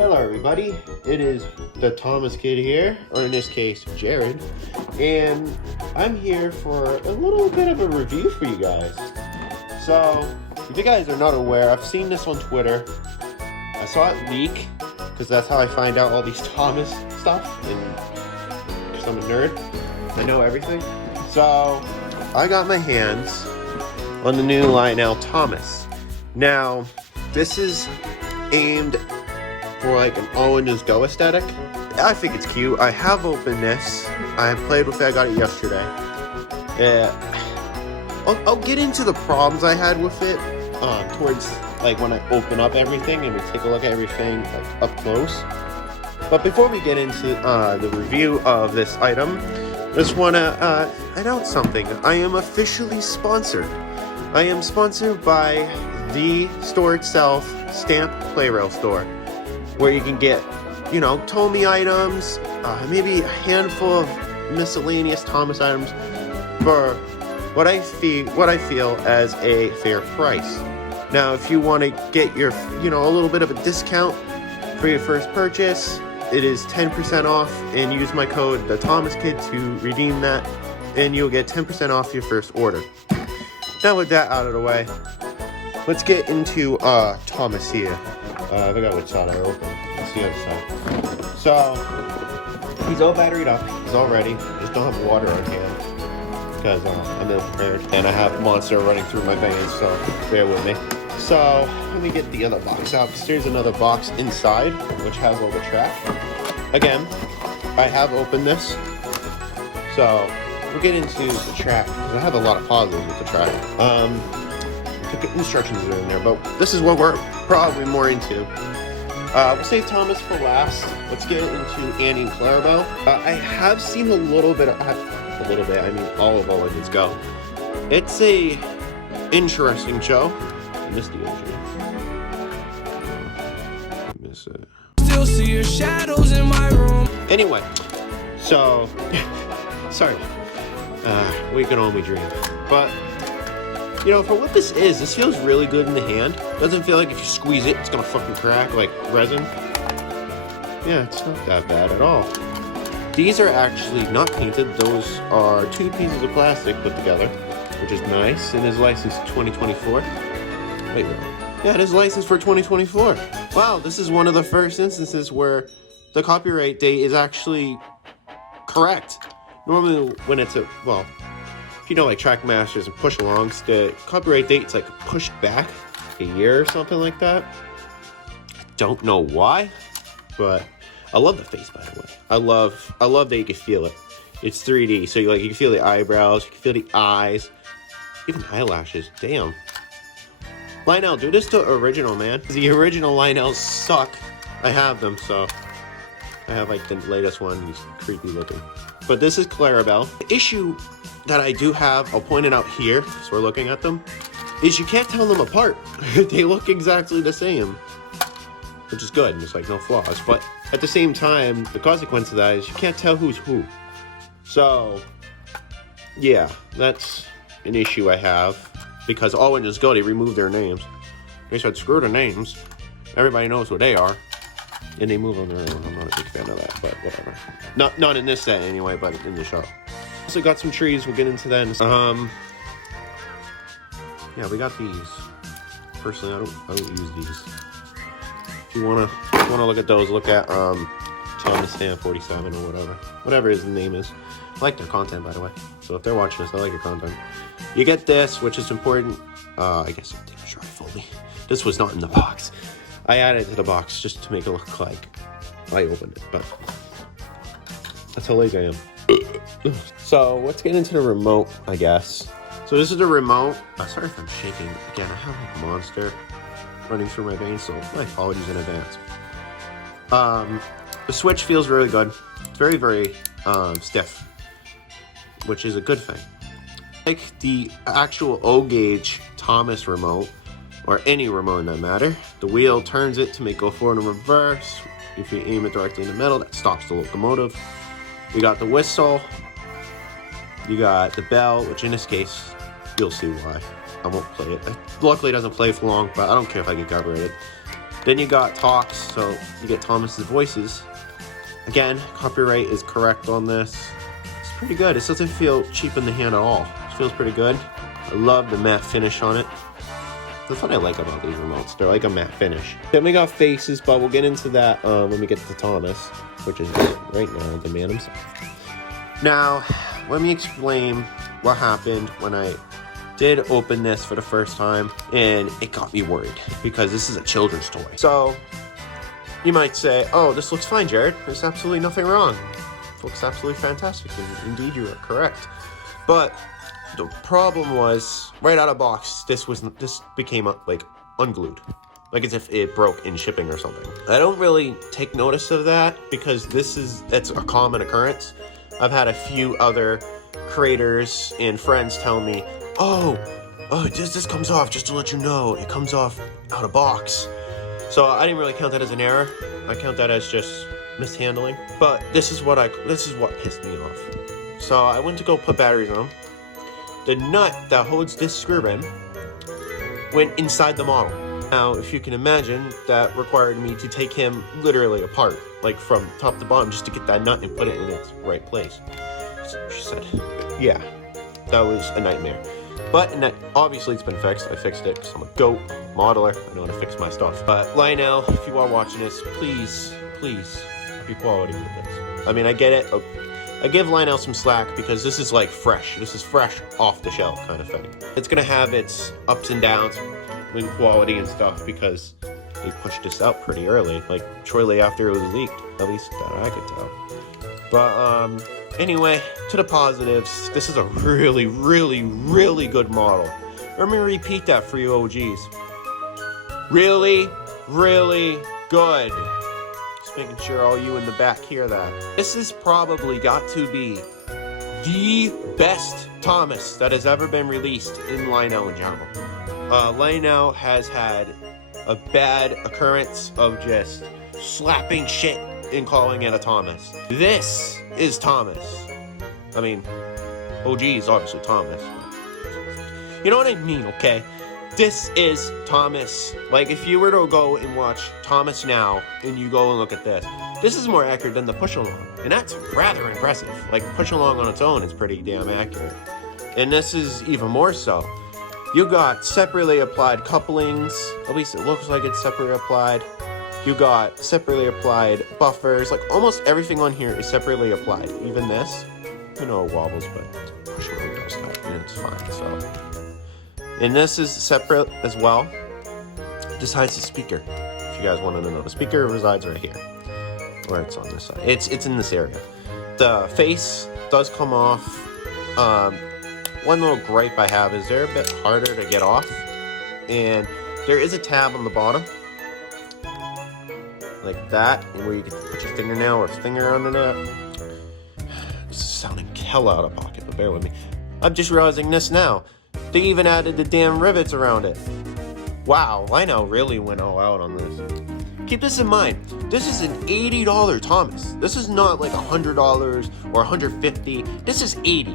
Hello everybody, it is the Thomas Kid here, or in this case, Jared, and I'm here for a little bit of a review for you guys. So, if you guys are not aware, I've seen this on Twitter. I saw it leak, because that's how I find out all these Thomas stuff, and because I'm a nerd, I know everything. So, I got my hands on the new Lionel Thomas. Now, this is aimed for like an all-in-just go aesthetic. I think it's cute. I have opened this. I have played with it. I got it yesterday. I'll get into the problems I had with it towards like when I open up everything and we take a look at everything like, up close. But before we get into the review of this item, I just want to announce something. I am officially sponsored. I am sponsored by the store itself, Stamp Plarail store, where you can get, you know, Tomy items, maybe a handful of miscellaneous Thomas items for what I feel as a fair price. Now, if you want to get your, you know, a little bit of a discount for your first purchase, it is 10% off, and use my code the Thomas Kid to redeem that, and you'll get 10% off your first order. Now, with that out of the way, let's get into Thomas here. I forgot which side I opened. It's the other side. So, he's all batteried up. He's all ready. Just don't have water on hand because I'm ill prepared and I have Monster running through my veins, so bear with me. So, let me get the other box out because there's another box inside which has all the track. Again, I have opened this. So, we'll get into the track because I have a lot of positives with the track. The instructions are in there, but this is what we're probably more into. We'll save Thomas for last. Let's get into Annie and Plarail. I have seen a little bit, I mean all of Let's Go. It's a interesting show. I missed the intro. I miss it. Still see your shadows in my room. Anyway, so, sorry. We can only dream. But, you know, for what this feels really good in the hand. Doesn't feel like if you squeeze it, it's gonna fucking crack like resin. Yeah, it's not that bad at all. These are actually not painted. Those are two pieces of plastic put together, which is nice. And is licensed 2024. Wait, yeah, it is licensed for 2024. Wow, this is one of the first instances where the copyright date is actually correct. Normally, when it's you know, like Trackmasters and push-alongs, the copyright date's like pushed back a year or something like that. I don't know why, but I love the face, by the way. I love that you can feel it. It's 3D, so you can feel the eyebrows, you can feel the eyes, even eyelashes. Damn. Lionel, do this to original, man. The original Lionels suck. I have them, so I have like the latest one. He's creepy looking. But this is Plarail. The issue that I do have, I'll point it out here, so we're looking at them, is you can't tell them apart. They look exactly the same, which is good, and there's like no flaws. But at the same time, the consequence of that is you can't tell who's who. So, yeah, that's an issue I have, because all in Just Go, they removed their names. They said, screw the names. Everybody knows who they are. And they move on their own. I'm not a big fan of that, but whatever. Not in this set anyway, but in the show. Also got some trees. We'll get into that. Yeah, we got these. Personally, I don't use these. If you wanna look at those, look at Thomas Stan 47 or whatever his name is. I like their content, by the way. So if they're watching this, I like your content. You get this, which is important. I guess I didn't try fully. This was not in the box. I added it to the box just to make it look like I opened it, but that's how lazy I am. So let's get into the remote, I guess. So this is the remote. Sorry if I'm shaking. Again, I have like Monster running through my veins, so my apologies in advance. The switch feels really good. It's very, very stiff, which is a good thing. Like the actual O-gauge Thomas remote, or any remote in that matter, the wheel turns it to make go forward and reverse. If you aim it directly in the middle, that stops the locomotive. You got the whistle. You got the bell, which in this case, you'll see why. I won't play it. Luckily, it doesn't play for long, but I don't care if I get copyrighted. Then you got talks, so you get Thomas's voices. Again, copyright is correct on this. It's pretty good. It doesn't feel cheap in the hand at all. It feels pretty good. I love the matte finish on it. That's what I like about these remotes. They're like a matte finish. Then we got faces, but we'll get into that when we get to Thomas, which is right now the man himself. Now, let me explain what happened when I did open this for the first time, and it got me worried because this is a children's toy. So you might say, oh, this looks fine, Jared. There's absolutely nothing wrong. It looks absolutely fantastic, and indeed you are correct. But the problem was, right out of box, this became like unglued, like as if it broke in shipping or something. I don't really take notice of that because it's a common occurrence. I've had a few other creators and friends tell me, oh, this comes off, just to let you know, it comes off out of box. So I didn't really count that as an error. I count that as just mishandling. But this is what pissed me off. So I went to go put batteries on. The nut that holds this screw in went inside the model. Now, if you can imagine, that required me to take him literally apart, like from top to bottom, just to get that nut and put it in its right place. She said, yeah, that was a nightmare. But obviously it's been fixed. I fixed it because I'm a goat modeler. I know how to fix my stuff. But Lionel, if you are watching this, please be quality with this. I mean, I get it. I give Lionel some slack because this is like fresh. This is fresh off the shelf kind of thing. It's gonna have its ups and downs in quality and stuff because they pushed this out pretty early, like shortly after it was leaked, at least that I could tell. But anyway, to the positives, this is a really, really, really good model. Let me repeat that for you OGs. Really, really good. Just making sure all you in the back hear that. This has probably got to be the best Thomas that has ever been released in Lionel in general. Lionel has had a bad occurrence of just slapping shit and calling it a Thomas. This is Thomas. I mean, OG is obviously Thomas. You know what I mean, okay? This is Thomas. Like, if you were to go and watch Thomas now, and you go and look at this is more accurate than the push-along. And that's rather impressive. Like, push-along on its own is pretty damn accurate. And this is even more so. You got separately applied couplings. At least it looks like it's separately applied. You got separately applied buffers. Like, almost everything on here is separately applied. Even this. I know it wobbles, but push-along does that, and it's fine, so. And this is separate as well. This hides the speaker. If you guys wanted to know, the speaker resides right here. Or it's on this side. It's in this area. The face does come off. One little gripe I have is they're a bit harder to get off. And there is a tab on the bottom. Like that. Where you can put your fingernail or finger under that. This is sounding hella out of pocket, but bear with me. I'm just realizing this now. They even added the damn rivets around it. Wow, Lionel really went all out on this. Keep this in mind. This is an $80 Thomas. This is not like $100 or $150. This is $80.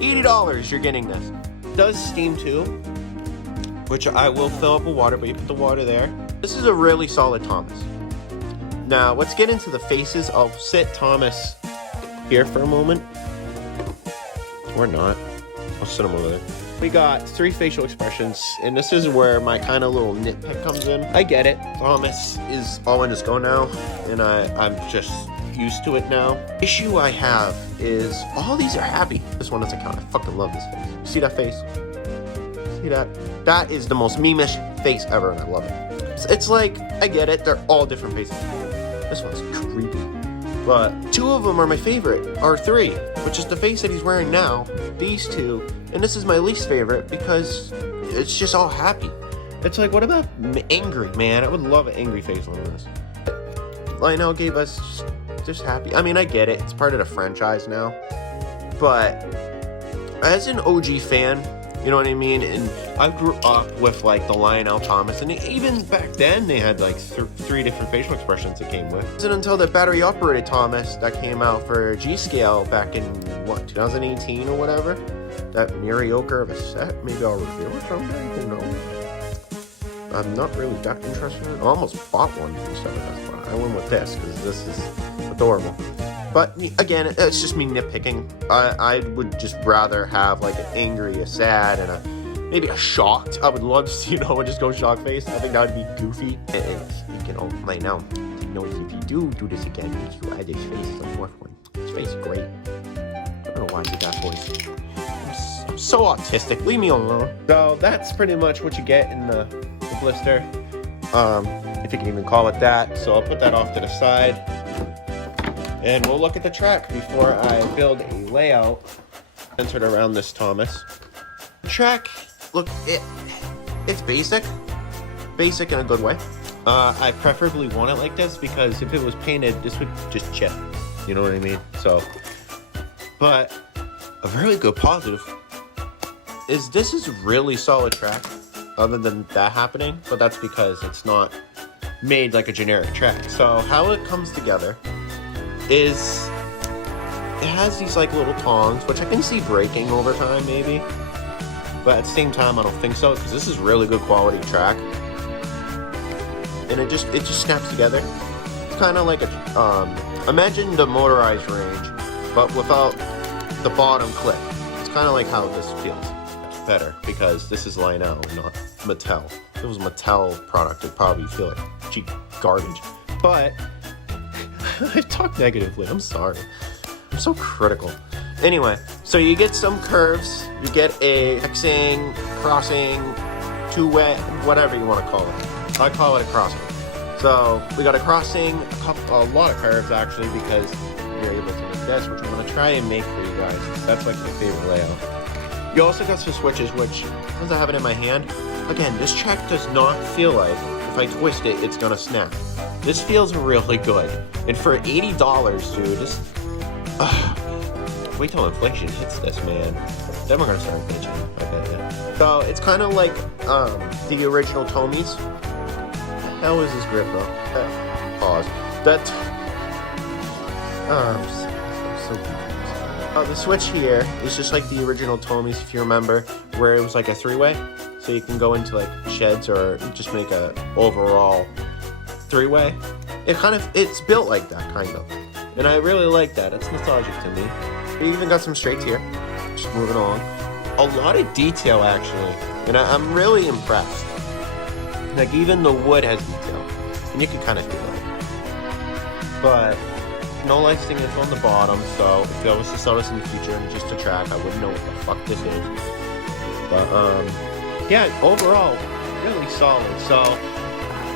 $80 you're getting this. It does steam too, which I will fill up with water, but you put the water there. This is a really solid Thomas. Now, let's get into the faces. I'll sit Thomas here for a moment. Or not. I'll sit him over there. We got 3 facial expressions, and this is where my kind of little nitpick comes in. I get it. Thomas is all in his go now, and I'm just used to it now. Issue I have is all these are happy. This one doesn't count. I fucking love this face. You see that face? See that? That is the most meme-ish face ever, and I love it. It's like, I get it. They're all different faces. This one's creepy. But 2 of them are my favorite, or 3, which is the face that he's wearing now, these 2, and this is my least favorite because it's just all happy. It's like, what about angry, man? I would love an angry face on this. Lionel gave us just happy. I mean, I get it. It's part of the franchise now. But as an OG fan, you know what I mean? And I grew up with, like, the Lionel Thomas, and even back then, they had, like, 3 different facial expressions it came with. It wasn't until the battery-operated Thomas that came out for G-Scale back in, 2018 or whatever? That mediocre of a set? Maybe I'll review it someday? Who knows? I'm not really that interested in it. I almost bought one from 7S, but I went with this because this is adorable. But again, it's just me nitpicking. I would just rather have like an angry, a sad, and maybe a shocked. I would love to see Noah just go shock face. I think that would be goofy. You can right now. You know, if you do this again, you add his face to the fourth one. His face is great. I don't know why I did that voice. I'm so autistic. Leave me alone. So that's pretty much what you get in the blister. If you can even call it that. So I'll put that off to the side. And we'll look at the track before I build a layout centered around this Thomas. The track, look, it's basic. Basic in a good way. I preferably want it like this because if it was painted, this would just chip. You know what I mean? So, but a really good positive is this is really solid track other than that happening, but that's because it's not made like a generic track. So how it comes together is it has these like little tongs, which I can see breaking over time maybe, but at the same time I don't think so because this is really good quality track, and it just snaps together. It's kind of like a imagine the motorized range, but without the bottom clip. It's kind of like how this feels. Better because this is Lionel, not Mattel. If it was a Mattel product, it'd probably feel like cheap garbage. But I talk negatively. I'm sorry. I'm so critical. Anyway, so you get some curves. You get a Xing, crossing, two-way, whatever you want to call it. I call it a crossing. So we got a crossing, a lot of curves actually, because you're able to make this, which I'm going to try and make for you guys. That's like my favorite layout. You also got some switches, which, since I have it in my hand, again, this track does not feel like, if I twist it, it's gonna snap. This feels really good. And for $80, dude, this, wait till inflation hits this, man. Then we're gonna start bitching, I bet you. So, it's kind of like, the original Tomies. How is this grip, though? Pause. That, I'm so confused. The switch here is just like the original Tomies, if you remember, where it was like a three-way. So you can go into like sheds or just make a overall three-way. It's built like that, kind of. And I really like that. It's nostalgic to me. We even got some straights here. Just moving along. A lot of detail, actually. And I'm really impressed. Like, even the wood has detail. And you can kind of feel it. But no licensing is on the bottom, so if I was to sell this in the future and just a track, I wouldn't know what the fuck this is. But, yeah, overall, really solid. So,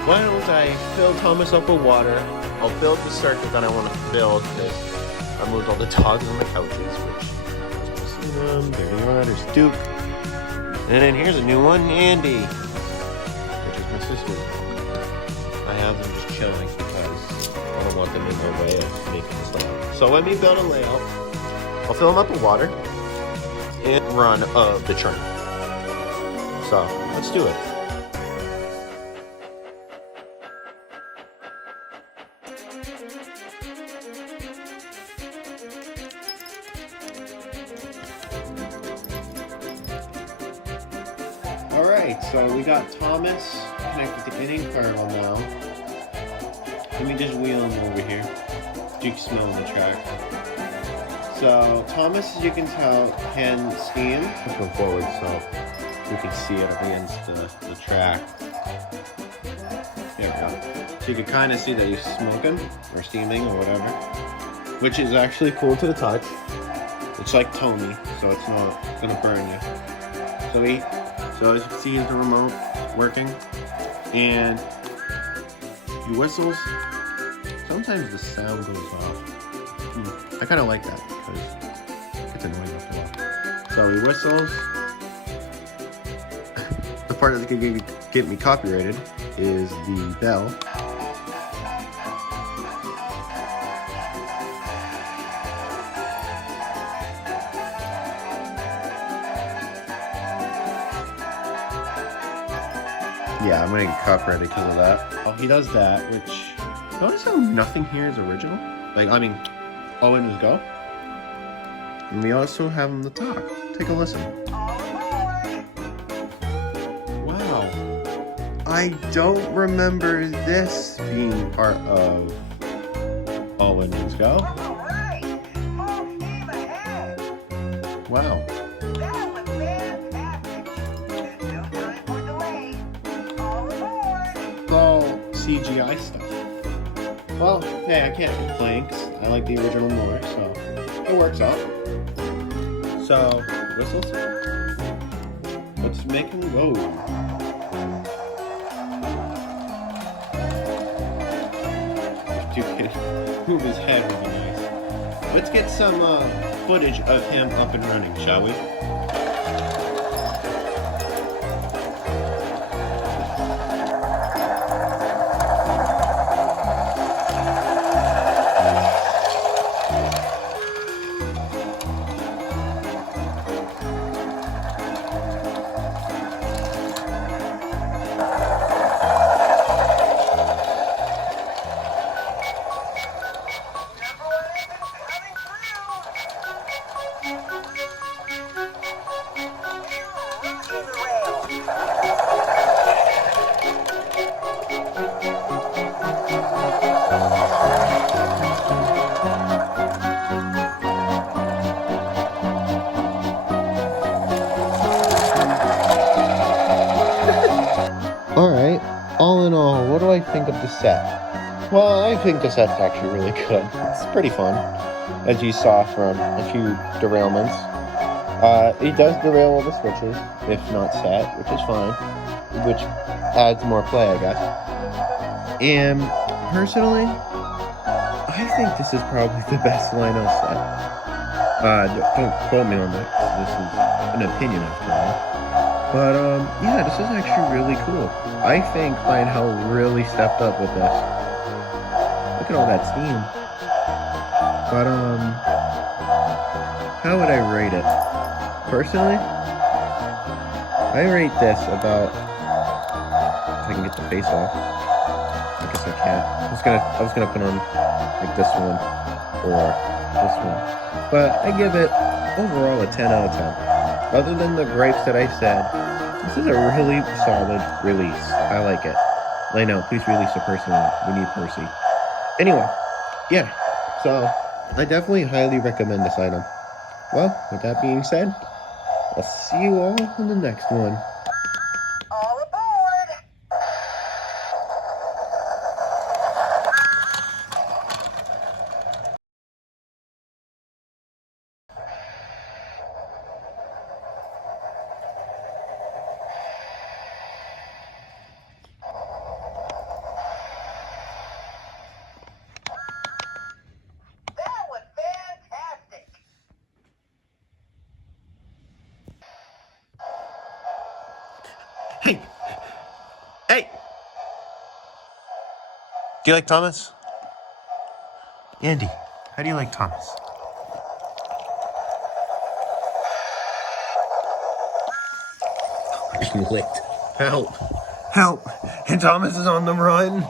why don't I fill Thomas up with water? I'll build the circuit that I want to build, because I moved all the dogs on the couches, which, see them, there they are, there's Duke. And then here's a new one, Andy, which is my sister's dog. I have them just chilling, because I don't want them in the way of making this layout. So let me build a layout. I'll fill them up with water and run the train. So let's do it. All right, so we got Thomas connected to getting Plarail now. Let me just wheel him over here so you can smell the track. So Thomas, as you can tell, can steam. Let's go forward so you can see it against the track. There we go. So you can kind of see that he's smoking or steaming or whatever, which is actually cool to the touch. It's like Tony, so it's not gonna burn you. So as you can see, is the remote working, and he whistles. Sometimes the sound goes off. I kind of like that because it's annoying after a while. So he whistles. The part that's gonna get me copyrighted is the bell. Yeah, I'm gonna get copyrighted because of that. Oh, he does that, which... Notice how nothing here is original? Like, I mean, all in is go. And we also have him to talk. Take a listen. Wow. I don't remember this being part of All Windows Go. All right. Full steam ahead. Wow. That was fantastic. There's no time for delay. All aboard. It's all CGI stuff. Well, hey, I can't complain 'cause I like the original more, so it works out. So, whistles. Let's make him go. Too kidding. Move his head would be nice. Let's get some footage of him up and running, shall we? Alright, all in all, what do I think of the set? Well, I think the set's actually really good. It's pretty fun, as you saw from a few derailments. It does derail all the switches, if not set, which is fine, which adds more play, I guess. And personally, I think this is probably the best Lionel set. Don't quote me on that, 'cause this is an opinion after all. But, yeah, this is actually really cool. I think Lionel really stepped up with this. Look at all that steam. But, how would I rate it? Personally, I rate this about, if I can get the face off. I guess I can't. I was gonna put on, like, this one, or this one. But I give it, overall, a 10 out of 10. Other than the gripes that I said, this is a really solid release. I like it. Lionel, please release a Percy one. We need Percy. Anyway, yeah. So, I definitely highly recommend this item. Well, with that being said, I'll see you all in the next one. All aboard. That was fantastic. Hey! Hey! Do you like Thomas? Andy, how do you like Thomas? Being licked. Help! Help! And Thomas is on the run!